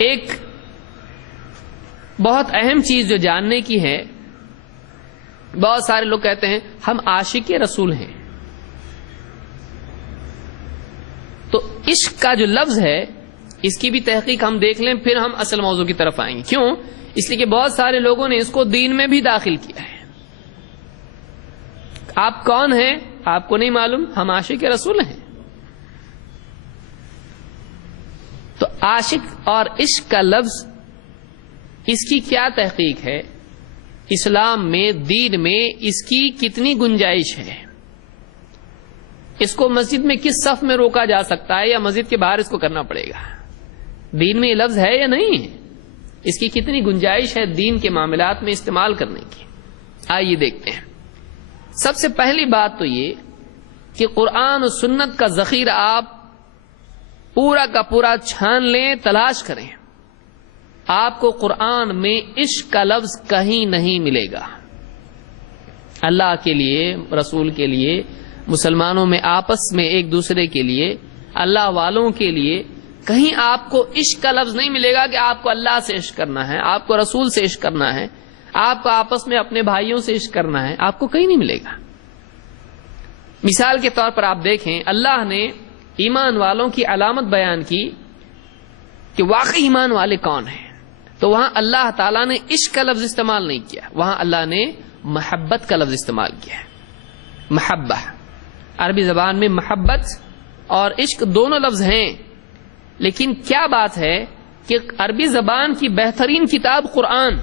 ایک بہت اہم چیز جو جاننے کی ہے، بہت سارے لوگ کہتے ہیں ہم عاشق رسول ہیں، تو عشق کا جو لفظ ہے اس کی بھی تحقیق ہم دیکھ لیں، پھر ہم اصل موضوع کی طرف آئیں گے. کیوں؟ اس لیے کہ بہت سارے لوگوں نے اس کو دین میں بھی داخل کیا ہے. آپ کون ہیں آپ کو نہیں معلوم، ہم عاشق رسول ہیں. تو عاشق اور عشق کا لفظ، اس کی کیا تحقیق ہے؟ اسلام میں، دین میں اس کی کتنی گنجائش ہے؟ اس کو مسجد میں کس صف میں روکا جا سکتا ہے، یا مسجد کے باہر اس کو کرنا پڑے گا؟ دین میں یہ لفظ ہے یا نہیں ہے؟ اس کی کتنی گنجائش ہے دین کے معاملات میں استعمال کرنے کی؟ آئیے دیکھتے ہیں. سب سے پہلی بات تو یہ کہ قرآن و سنت کا ذخیرہ آپ پورا کا پورا چھان لیں، تلاش کریں. آپ کو قرآن میں عشق کا لفظ کہیں نہیں ملے گا. اللہ کے لیے، رسول کے لیے، مسلمانوں میں آپس میں ایک دوسرے کے لیے، اللہ والوں کے لیے کہیں آپ کو عشق کا لفظ نہیں ملے گا کہ آپ کو اللہ سے عشق کرنا ہے، آپ کو رسول سے عشق کرنا ہے، آپ کو آپس میں اپنے بھائیوں سے عشق کرنا ہے. آپ کو کہیں نہیں ملے گا. مثال کے طور پر آپ دیکھیں، اللہ نے ایمان والوں کی علامت بیان کی کہ واقعی ایمان والے کون ہیں، تو وہاں اللہ تعالیٰ نے عشق کا لفظ استعمال نہیں کیا، وہاں اللہ نے محبت کا لفظ استعمال کیا. محبہ، عربی زبان میں محبت اور عشق دونوں لفظ ہیں، لیکن کیا بات ہے کہ عربی زبان کی بہترین کتاب قرآن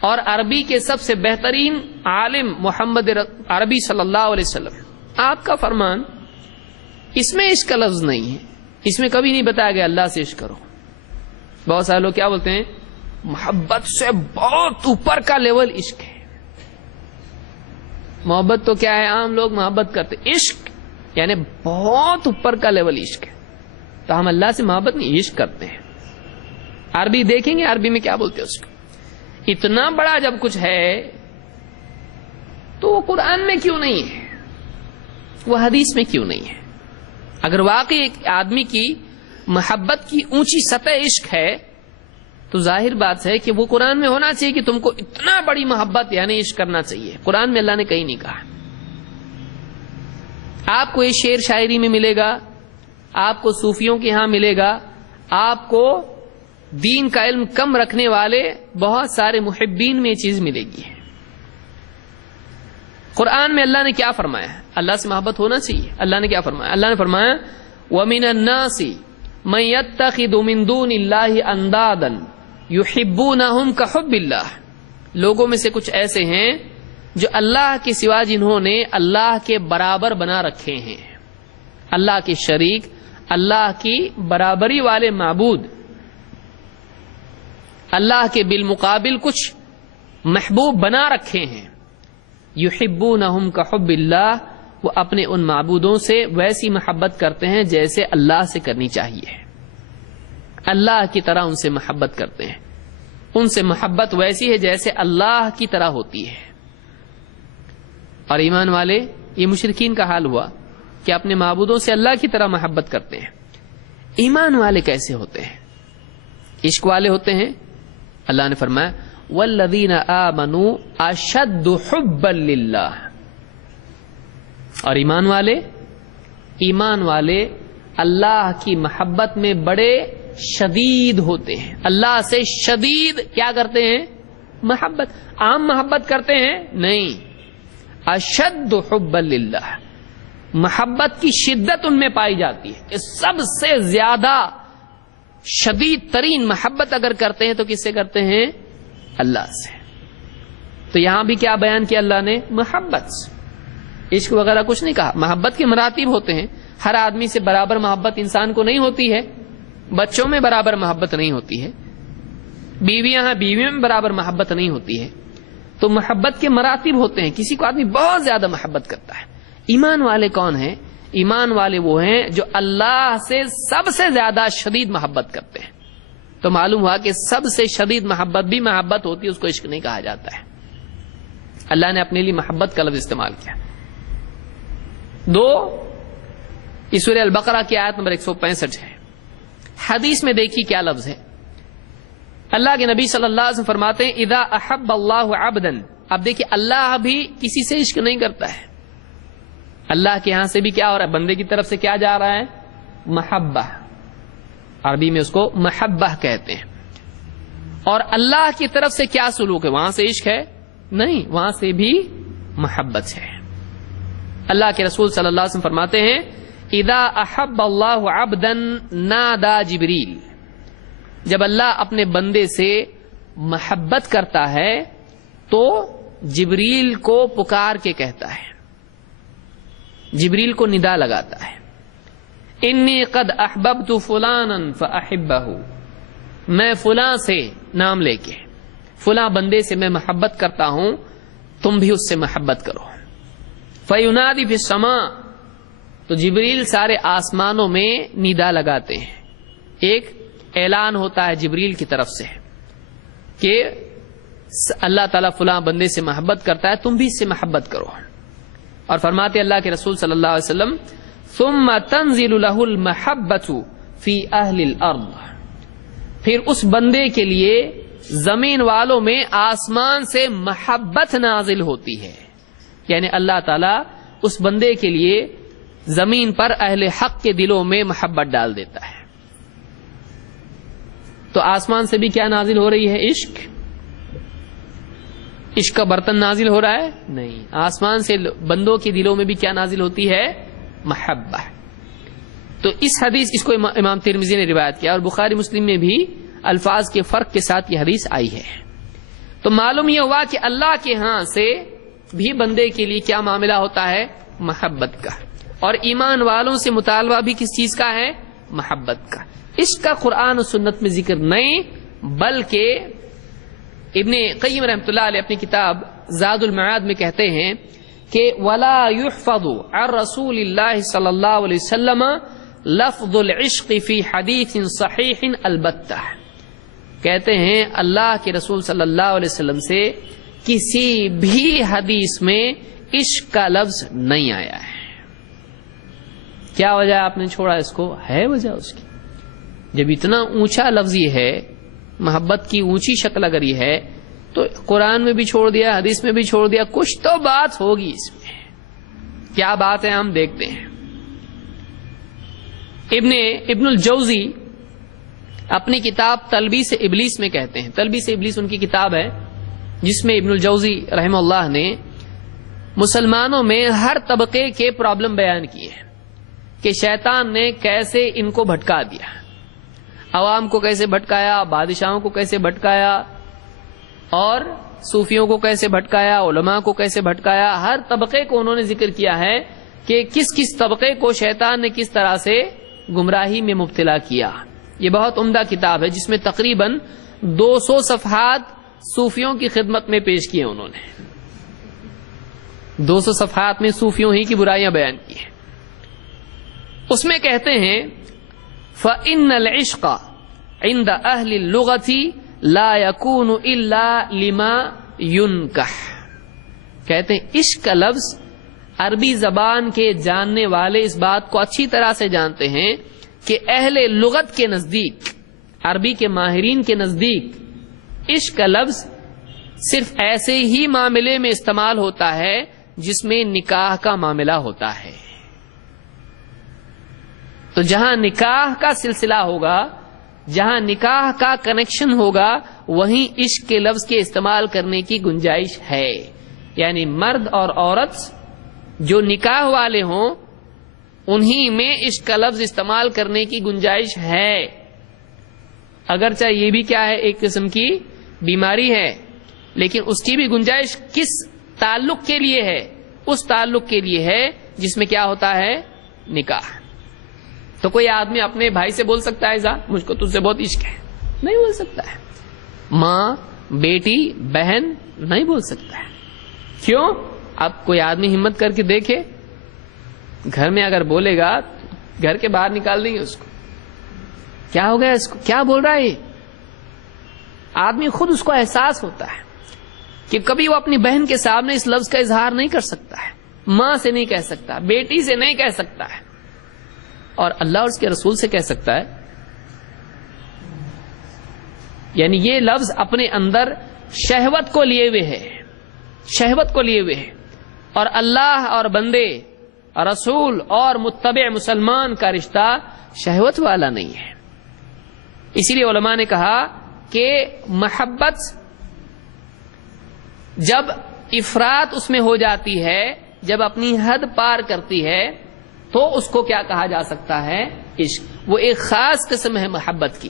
اور عربی کے سب سے بہترین عالم محمد عربی صلی اللہ علیہ وسلم، آپ کا فرمان، اس میں عشق کا لفظ نہیں ہے. اس میں کبھی نہیں بتایا گیا اللہ سے عشق کرو. بہت سارے لوگ کیا بولتے ہیں، محبت سے بہت اوپر کا لیول عشق ہے. محبت تو کیا ہے، عام لوگ محبت کرتے، عشق یعنی بہت اوپر کا لیول عشق ہے. تو ہم اللہ سے محبت نہیں، عشق کرتے ہیں. عربی دیکھیں گے عربی میں کیا بولتے ہیں اس کو. اتنا بڑا جب کچھ ہے تو وہ قرآن میں کیوں نہیں ہے، وہ حدیث میں کیوں نہیں ہے؟ اگر واقعی ایک آدمی کی محبت کی اونچی سطح عشق ہے تو ظاہر بات ہے کہ وہ قرآن میں ہونا چاہیے کہ تم کو اتنا بڑی محبت یعنی عشق کرنا چاہیے. قرآن میں اللہ نے کہیں نہیں کہا. آپ کو یہ شعر شاعری میں ملے گا، آپ کو صوفیوں کے ہاں ملے گا، آپ کو دین کا علم کم رکھنے والے بہت سارے محبین میں یہ چیز ملے گی. قرآن میں اللہ نے کیا فرمایا ہے؟ اللہ سے محبت ہونا چاہیے. اللہ نے کیا فرمایا؟ اللہ نے فرمایا وَمِنَ النَّاسِ مَن يَتَّخِذُ مِن دُونِ اللَّهِ أَندَادًا يُحِبُّونَهُمْ كَحُبِّ اللَّهِ. لوگوں میں سے کچھ ایسے ہیں جو اللہ کے سوا جنہوں نے اللہ کے برابر بنا رکھے ہیں، اللہ کے شریک، اللہ کی برابری والے معبود، اللہ کے بالمقابل کچھ محبوب بنا رکھے ہیں. یحبونہم کحب اللہ، وہ اپنے ان معبودوں سے ویسی محبت کرتے ہیں جیسے اللہ سے کرنی چاہیے. اللہ کی طرح ان سے محبت کرتے ہیں، ان سے محبت ویسی ہے جیسے اللہ کی طرح ہوتی ہے. اور ایمان والے، یہ مشرکین کا حال ہوا کہ اپنے معبودوں سے اللہ کی طرح محبت کرتے ہیں. ایمان والے کیسے ہوتے ہیں؟ عشق والے ہوتے ہیں. اللہ نے فرمایا والذین آمنوا اشد حبا للہ. اور ایمان والے اللہ کی محبت میں بڑے شدید ہوتے ہیں. اللہ سے شدید کیا کرتے ہیں؟ محبت. عام محبت کرتے ہیں نہیں، اشد حبا للہ، محبت کی شدت ان میں پائی جاتی ہے کہ سب سے زیادہ شدید ترین محبت اگر کرتے ہیں تو کس سے کرتے ہیں؟ اللہ سے. تو یہاں بھی کیا بیان کیا اللہ نے؟ محبت. عشق وغیرہ کچھ نہیں کہا. محبت کے مراتب ہوتے ہیں. ہر آدمی سے برابر محبت انسان کو نہیں ہوتی ہے. بچوں میں برابر محبت نہیں ہوتی ہے، بیویاں بیویوں میں برابر محبت نہیں ہوتی ہے. تو محبت کے مراتب ہوتے ہیں. کسی کو آدمی بہت زیادہ محبت کرتا ہے. ایمان والے کون ہیں؟ ایمان والے وہ ہیں جو اللہ سے سب سے زیادہ شدید محبت کرتے ہیں. تو معلوم ہوا کہ سب سے شدید محبت بھی محبت ہوتی ہے، اس کو عشق نہیں کہا جاتا ہے. اللہ نے اپنے لیے محبت کا لفظ استعمال کیا. 2 یہ سورہ البقرہ کی آیت نمبر 165 ہے. حدیث میں دیکھیے کیا لفظ ہے. اللہ کے نبی صلی اللہ علیہ وسلم فرماتے ہیں اذا احب اللہ عبدا. اب دیکھیے اللہ بھی کسی سے عشق نہیں کرتا ہے. اللہ کے ہاں سے بھی کیا ہو رہا ہے؟ بندے کی طرف سے کیا جا رہا ہے؟ محبہ. عربی میں اس کو محبہ کہتے ہیں. اور اللہ کی طرف سے کیا سلوک ہے؟ وہاں سے عشق ہے؟ نہیں، وہاں سے بھی محبت ہے. اللہ کے رسول صلی اللہ علیہ وسلم فرماتے ہیں اذا احب اللہ عبدا نادا جبریل. جب اللہ اپنے بندے سے محبت کرتا ہے تو جبریل کو پکار کے کہتا ہے، جبریل کو ندا لگاتا ہے، انی قد احببت فلانا فاحبہ. میں فلاں سے نام لے کے فلاں بندے سے میں محبت کرتا ہوں، تم بھی اس سے محبت کرو. فینادی فی السماء. تو جبریل سارے آسمانوں میں ندا لگاتے ہیں. ایک اعلان ہوتا ہے جبریل کی طرف سے کہ اللہ تعالیٰ فلاں بندے سے محبت کرتا ہے، تم بھی اس سے محبت کرو. اور فرماتے اللہ کے رسول صلی اللہ علیہ وسلم ثم تنزل له المحبت فی اہل الارض. پھر اس بندے کے لیے زمین والوں میں آسمان سے محبت نازل ہوتی ہے. یعنی اللہ تعالیٰ اس بندے کے لیے زمین پر اہل حق کے دلوں میں محبت ڈال دیتا ہے. تو آسمان سے بھی کیا نازل ہو رہی ہے؟ عشق. عشق کا برتن نازل ہو رہا ہے؟ نہیں. آسمان سے بندوں کے دلوں میں بھی کیا نازل ہوتی ہے؟ محبت. تو اس حدیث اس کو امام ترمذی نے روایت کیا اور بخاری مسلم میں بھی الفاظ کے فرق کے ساتھ یہ حدیث آئی ہے. تو معلوم یہ ہوا کہ اللہ کے ہاں سے بھی بندے کے لیے کیا معاملہ ہوتا ہے؟ محبت کا. اور ایمان والوں سے مطالبہ بھی کس چیز کا ہے؟ محبت کا. عشق کا قرآن و سنت میں ذکر نہیں، بلکہ ابن قیم رحمۃ اللہ علیہ اپنی کتاب زاد المعاد میں کہتے ہیں کہ ولا يحفظ عن رسول اللہ صلی اللہ علیہ وسلم لفظ العشق فی حدیث صحیح البتہ. کہتے ہیں اللہ کے رسول صلی اللہ علیہ وسلم سے کسی بھی حدیث میں عشق کا لفظ نہیں آیا ہے. کیا وجہ آپ نے چھوڑا اس کو؟ ہے وجہ اس کی. جب اتنا اونچا لفظ یہ ہے، محبت کی اونچی شکل اگر یہ ہے، تو قرآن میں بھی چھوڑ دیا، حدیث میں بھی چھوڑ دیا، کچھ تو بات ہوگی اس میں. کیا بات ہے ہم دیکھتے ہیں. ابن الجوزی اپنی کتاب تلبیس ابلیس میں کہتے ہیں، تلبیس ابلیس ان کی کتاب ہے جس میں ابن الجوزی رحمہ اللہ نے مسلمانوں میں ہر طبقے کے پرابلم بیان کیے ہیں کہ شیطان نے کیسے ان کو بھٹکا دیا، عوام کو کیسے بھٹکایا، بادشاہوں کو کیسے بھٹکایا، اور صوفیوں کو کیسے بھٹکایا، علماء کو کیسے بھٹکایا. ہر طبقے کو انہوں نے ذکر کیا ہے کہ کس کس طبقے کو شیطان نے کس طرح سے گمراہی میں مبتلا کیا. یہ بہت عمدہ کتاب ہے جس میں تقریباً 200 صفحات صوفیوں کی خدمت میں پیش کیے. انہوں نے 200 صفحات میں صوفیوں ہی کی برائیاں بیان کی ہیں. اس میں کہتے ہیں فَإِنَّ الْعِشْقَ عِنْدَ أَهْلِ اللُّغَةِ لَا يَكُونُ إِلَّا لِمَا يُنْكَحُ. کہتے ہیں عشق کا لفظ عربی زبان کے جاننے والے اس بات کو اچھی طرح سے جانتے ہیں کہ اہل لغت کے نزدیک، عربی کے ماہرین کے نزدیک عشق کا لفظ صرف ایسے ہی معاملے میں استعمال ہوتا ہے جس میں نکاح کا معاملہ ہوتا ہے. تو جہاں نکاح کا سلسلہ ہوگا، جہاں نکاح کا کنیکشن ہوگا، وہیں عشق کے لفظ کے استعمال کرنے کی گنجائش ہے. یعنی مرد اور عورت جو نکاح والے ہوں انہی میں عشق کا لفظ استعمال کرنے کی گنجائش ہے. اگرچہ یہ بھی کیا ہے، ایک قسم کی بیماری ہے، لیکن اس کی بھی گنجائش کس تعلق کے لیے ہے؟ اس تعلق کے لیے ہے جس میں کیا ہوتا ہے؟ نکاح. تو کوئی آدمی اپنے بھائی سے بول سکتا ہے مجھ کو تجھ سے بہت عشق ہے؟ نہیں بول سکتا ہے. ماں، بیٹی، بہن نہیں بول سکتا ہے. کیوں؟ اب کوئی آدمی ہمت کر کے دیکھے، گھر میں اگر بولے گا گھر کے باہر نکال دیں گے اس کو. کیا ہو گیا اس کو؟ کیا بول رہا ہے؟ آدمی خود اس کو احساس ہوتا ہے کہ کبھی وہ اپنی بہن کے سامنے اس لفظ کا اظہار نہیں کر سکتا ہے، ماں سے نہیں کہہ سکتا، بیٹی سے نہیں کہہ سکتا ہے، اور اللہ اور اس کے رسول سے کہہ سکتا ہے. یعنی یہ لفظ اپنے اندر شہوت کو لیے ہوئے ہے، شہوت کو لیے ہوئے ہے، اور اللہ اور بندے اور رسول اور متبع مسلمان کا رشتہ شہوت والا نہیں ہے۔ اسی لیے علماء نے کہا کہ محبت جب افراط اس میں ہو جاتی ہے، جب اپنی حد پار کرتی ہے، تو اس کو کیا کہا جا سکتا ہے؟ عشق۔ وہ ایک خاص قسم ہے محبت کی۔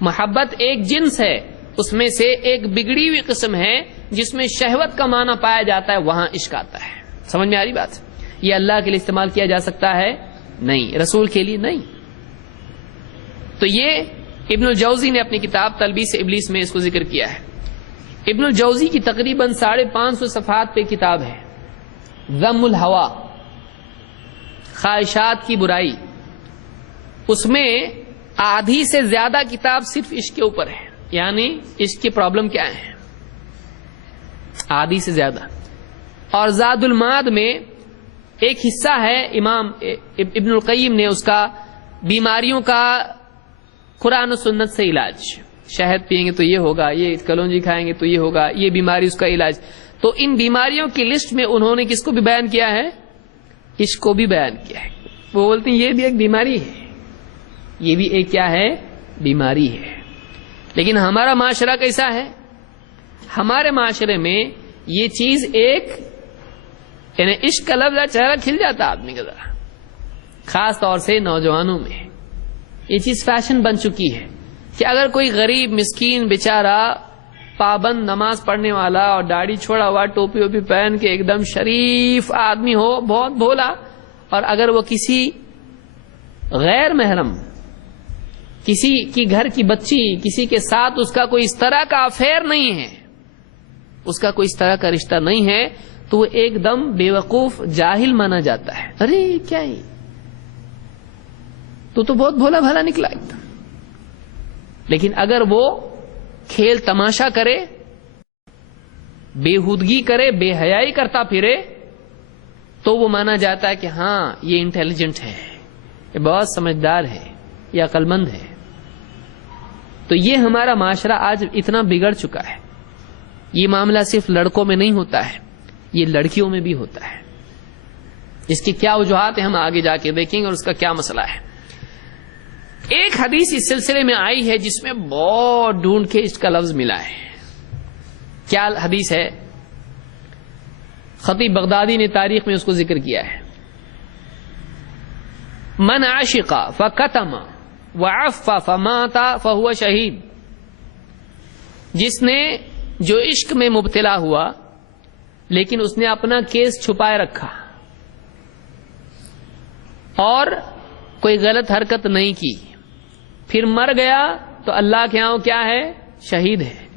محبت ایک جنس ہے، اس میں سے ایک بگڑی ہوئی قسم ہے جس میں شہوت کا معنی پایا جاتا ہے، وہاں عشق آتا ہے۔ سمجھ میں آ رہی بات؟ یہ اللہ کے لیے استعمال کیا جا سکتا ہے؟ نہیں، رسول کے لیے نہیں۔ تو یہ ابن الجوزی نے اپنی کتاب تلبیس ابلیس میں اس کو ذکر کیا ہے۔ ابن الجوزی کی تقریباً 550 صفحات پہ کتاب ہے ذم الہوا، خواہشات کی برائی۔ اس میں آدھی سے زیادہ کتاب صرف عشق کے اوپر ہے، یعنی عشق کی پرابلم کیا ہے، آدھی سے زیادہ۔ اور زاد المعاد میں ایک حصہ ہے امام ابن القیم نے اس کا بیماریوں کا قرآن و سنت سے علاج، شہد پئیں گے تو یہ ہوگا، یہ کلونجی کھائیں گے تو یہ ہوگا، یہ بیماری اس کا علاج۔ تو ان بیماریوں کی لسٹ میں انہوں نے کس کو بھی بیان کیا ہے؟ عشق کو بھی بیان کیا ہے۔ وہ بولتے ہیں یہ بھی ایک بیماری ہے، یہ بھی ایک کیا ہے؟ بیماری ہے۔ لیکن ہمارا معاشرہ کیسا ہے؟ ہمارے معاشرے میں یہ چیز ایک، یعنی عشق کا لفظ چہرہ کھل جاتا آدمی کا ذرا، خاص طور سے نوجوانوں میں یہ چیز فیشن بن چکی ہے کہ اگر کوئی غریب مسکین بیچارہ پابند نماز پڑھنے والا اور داڑھی چھوڑا ہوا ٹوپی ووپی پہن کے ایک دم شریف آدمی ہو، بہت بھولا، اور اگر وہ کسی غیر محرم، کسی کی گھر کی بچی، کسی کے ساتھ اس کا کوئی اس طرح کا افیئر نہیں ہے، اس کا کوئی اس طرح کا رشتہ نہیں ہے، تو وہ ایک دم بے وقوف جاہل مانا جاتا ہے۔ ارے کیا ہے، تو بہت بھولا بھالا نکلا ایک دم۔ لیکن اگر وہ کھیل تماشا کرے، بےہودگی کرے، بے حیائی کرتا پھرے، تو وہ مانا جاتا ہے کہ ہاں یہ انٹیلیجنٹ ہے، یہ بہت سمجھدار ہے، یہ عقل مند ہے۔ تو یہ ہمارا معاشرہ آج اتنا بگڑ چکا ہے۔ یہ معاملہ صرف لڑکوں میں نہیں ہوتا ہے، یہ لڑکیوں میں بھی ہوتا ہے۔ اس کی کیا وجوہات ہیں ہم آگے جا کے دیکھیں گے اور اس کا کیا مسئلہ ہے۔ ایک حدیث اس سلسلے میں آئی ہے جس میں بہت ڈھونڈ کے اس کا لفظ ملا ہے۔ کیا حدیث ہے؟ خطیب بغدادی نے تاریخ میں اس کو ذکر کیا ہے۔ من عشق فکتم وعف فمات فہو شہید۔ جس نے جو عشق میں مبتلا ہوا لیکن اس نے اپنا کیس چھپائے رکھا اور کوئی غلط حرکت نہیں کی، پھر مر گیا، تو اللہ کے ہاں کیا ہے؟ شہید ہے۔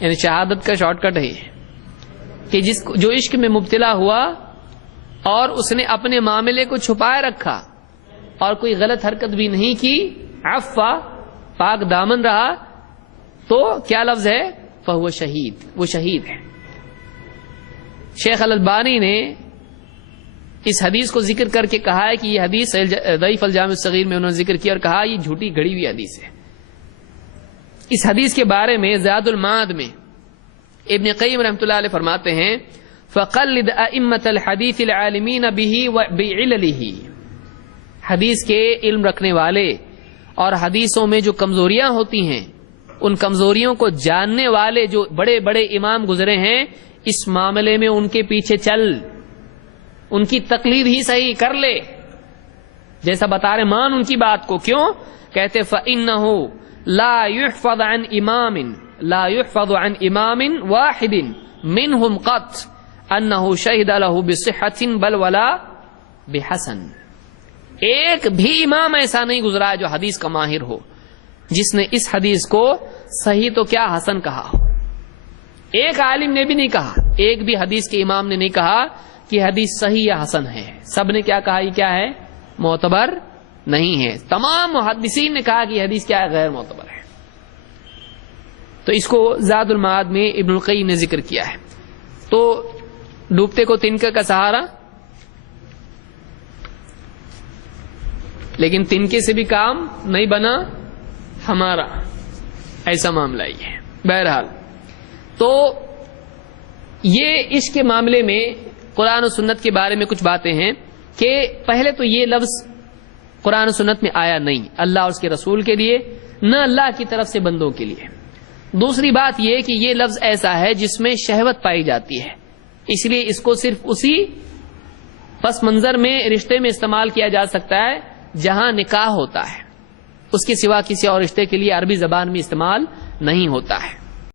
یعنی شہادت کا شارٹ کٹ ہے کہ جو عشق میں مبتلا ہوا اور اس نے اپنے معاملے کو چھپائے رکھا اور کوئی غلط حرکت بھی نہیں کی، عفا، پاک دامن رہا، تو کیا لفظ ہے؟ فہو شہید، وہ شہید ہے۔ شیخ الالبانی نے اس حدیث کو ذکر کر کے کہا ہے کہ یہ حدیث ضعیف الجامع الصغیر میں انہوں نے ذکر کیا اور کہا یہ جھوٹی گھڑی ہوئی حدیث ہے۔ اس حدیث کے بارے میں زاد المعاد میں ابن قیم رحمۃ اللہ علیہ فرماتے ہیں فقلد ائمۃ الحدیث العالمین بہ وبعللہ۔ حدیث کے علم رکھنے والے اور حدیثوں میں جو کمزوریاں ہوتی ہیں ان کمزوریوں کو جاننے والے جو بڑے بڑے امام گزرے ہیں، اس معاملے میں ان کے پیچھے چل، ان کی تقلید ہی صحیح کر لے، جیسا بتا رہے مان ان کی بات کو۔ کیوں؟ کہتے فَإِنَّهُ لَا يُحْفَظُ عَنْ إِمَامٍ وَاحِدٍ مِّنْهُمْ قَطْ أَنَّهُ شَهِدَ لَهُ بِصِحَّةٍ بَلْ وَلَا بِحَسَنٍ۔ ایک بھی امام ایسا نہیں گزرا جو حدیث کا ماہر ہو جس نے اس حدیث کو صحیح تو کیا حسن کہا ہو۔ ایک عالم نے بھی نہیں کہا، ایک بھی حدیث کے امام نے نہیں کہا کہ حدیث صحیح یا حسن ہے۔ سب نے کیا کہا؟ یہ کیا ہے؟ معتبر نہیں ہے۔ تمام محدثین نے کہا کہ یہ حدیث کیا ہے؟ غیر معتبر ہے۔ تو اس کو زاد المعاد میں ابن القیم نے ذکر کیا ہے۔ تو ڈوبتے کو تنکے کا سہارا، لیکن تنکے سے بھی کام نہیں بنا ہمارا۔ ایسا معاملہ یہ ہے. بہرحال تو یہ عشق کے معاملے میں قرآن و سنت کے بارے میں کچھ باتیں ہیں کہ پہلے تو یہ لفظ قرآن و سنت میں آیا نہیں اللہ اور اس کے رسول کے لیے، نہ اللہ کی طرف سے بندوں کے لیے. دوسری بات یہ کہ یہ لفظ ایسا ہے جس میں شہوت پائی جاتی ہے، اس لیے اس کو صرف اسی پس منظر میں رشتے میں استعمال کیا جا سکتا ہے جہاں نکاح ہوتا ہے، اس کے سوا کسی اور رشتے کے لیے عربی زبان میں استعمال نہیں ہوتا ہے.